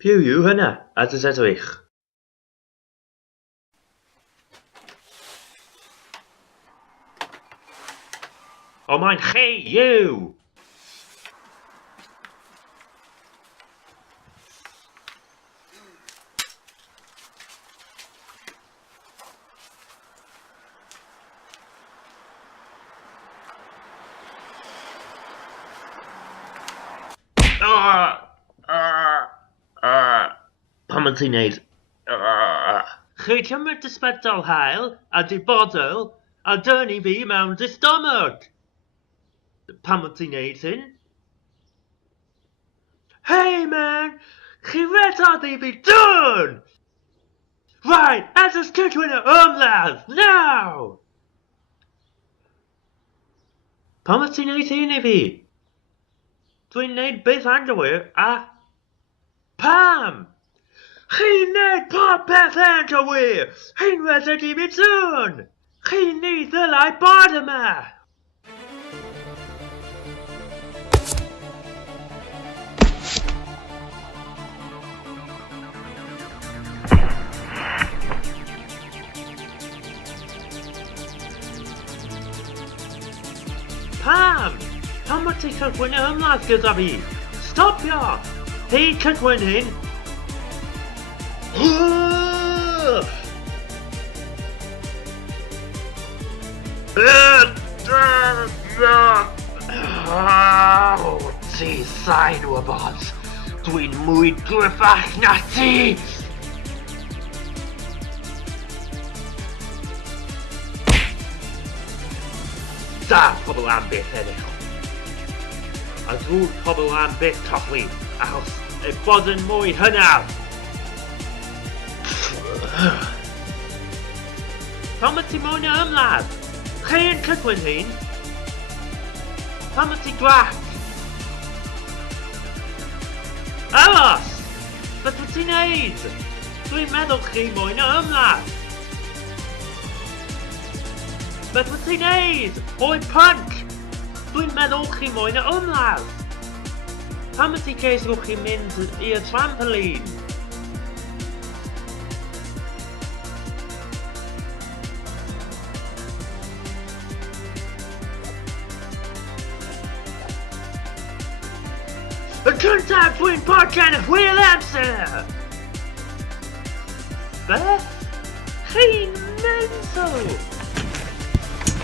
Pwy yw hynna, a dy edrych? O mae'n chi yw! Pam yn ti'n neud? Chi cymryd ysbedol hael a dibodol a dynnu fi mewn dystomod. Pam yn ti'n neud hyn? Hey man, chi redodd i fi dyn! Right, as ys cydwyn y ymladd, now! Pam yn ti'n neud hyn i fi? Dwi'n neud beth anghywir a... Pam! Chi'n neud pob peth anghywir! Chi'n redeg i fi dyn! Chi'n ni ddylai bod yma! Pam! Pam wyt ti cydwyn y ymladd gyda fi? Stopio! Hei cydwyn hyn! Ti sain wybod. Dwi'n mwy gryfach na ti! Da, pobl am beth ennill. A drwy'r pobl am beth colli, achos y bod yn mwy hynaf. Pam wyt ti moyn y ymladd? Chi yn cydwyn hyn? Pam wyt ti grac? Aros! Beth wyt ti'n neud? Dwi'n meddwl chi moyn y ymladd. Beth wyt ti'n neud? Oi punk! Dwi'n meddwl chi moyn y ymladd. Pam wyt ti ceiswch chi mynd i'r trampolin? Y cyntaf dwi'n bodgen y hwyl amser! Beth? Chi'n mental!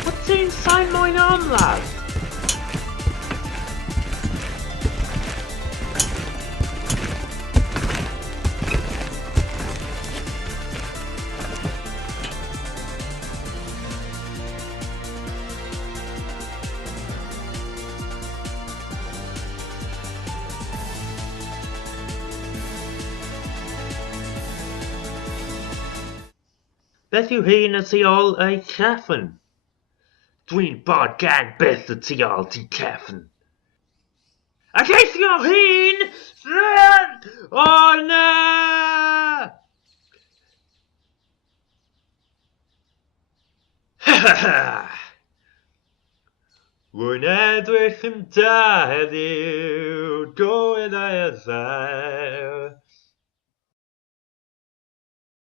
Wyt ti'n sain moyn ymladd? Beth yw hyn y tu ôl ei cefn? Dwi'n bod gan beth y tu ôl ti cefn. Ac eithio hyn! O na! Rwy'n edrych yn da heddiw, go i ddau y ddair.